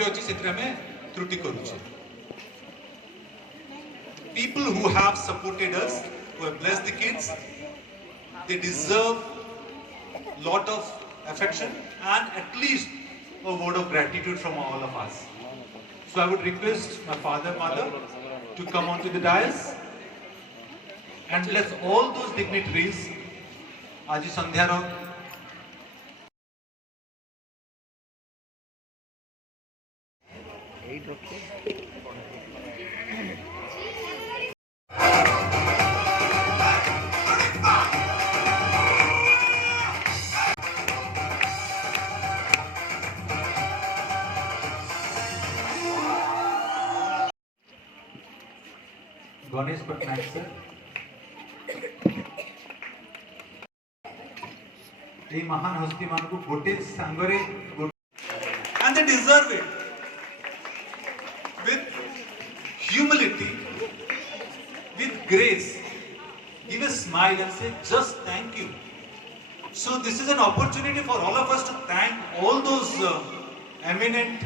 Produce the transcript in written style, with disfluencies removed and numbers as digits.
कर्तव्य अछि सेतरे में त्रुटि करूछे. People who have supported us, who have blessed the kids, they deserve lot of affection and at least a word of gratitude from all of us. So I would request my father, mother to come onto the dais and bless all those dignitaries. Aji Sandhyar Ganesh Patnaik sir. এই মহান হস্তি মানকু গোটে সাঙ্গরে and they deserve it with humility, with grace. Give a smile and say just thank you. So this is an opportunity for all of us to thank all those eminent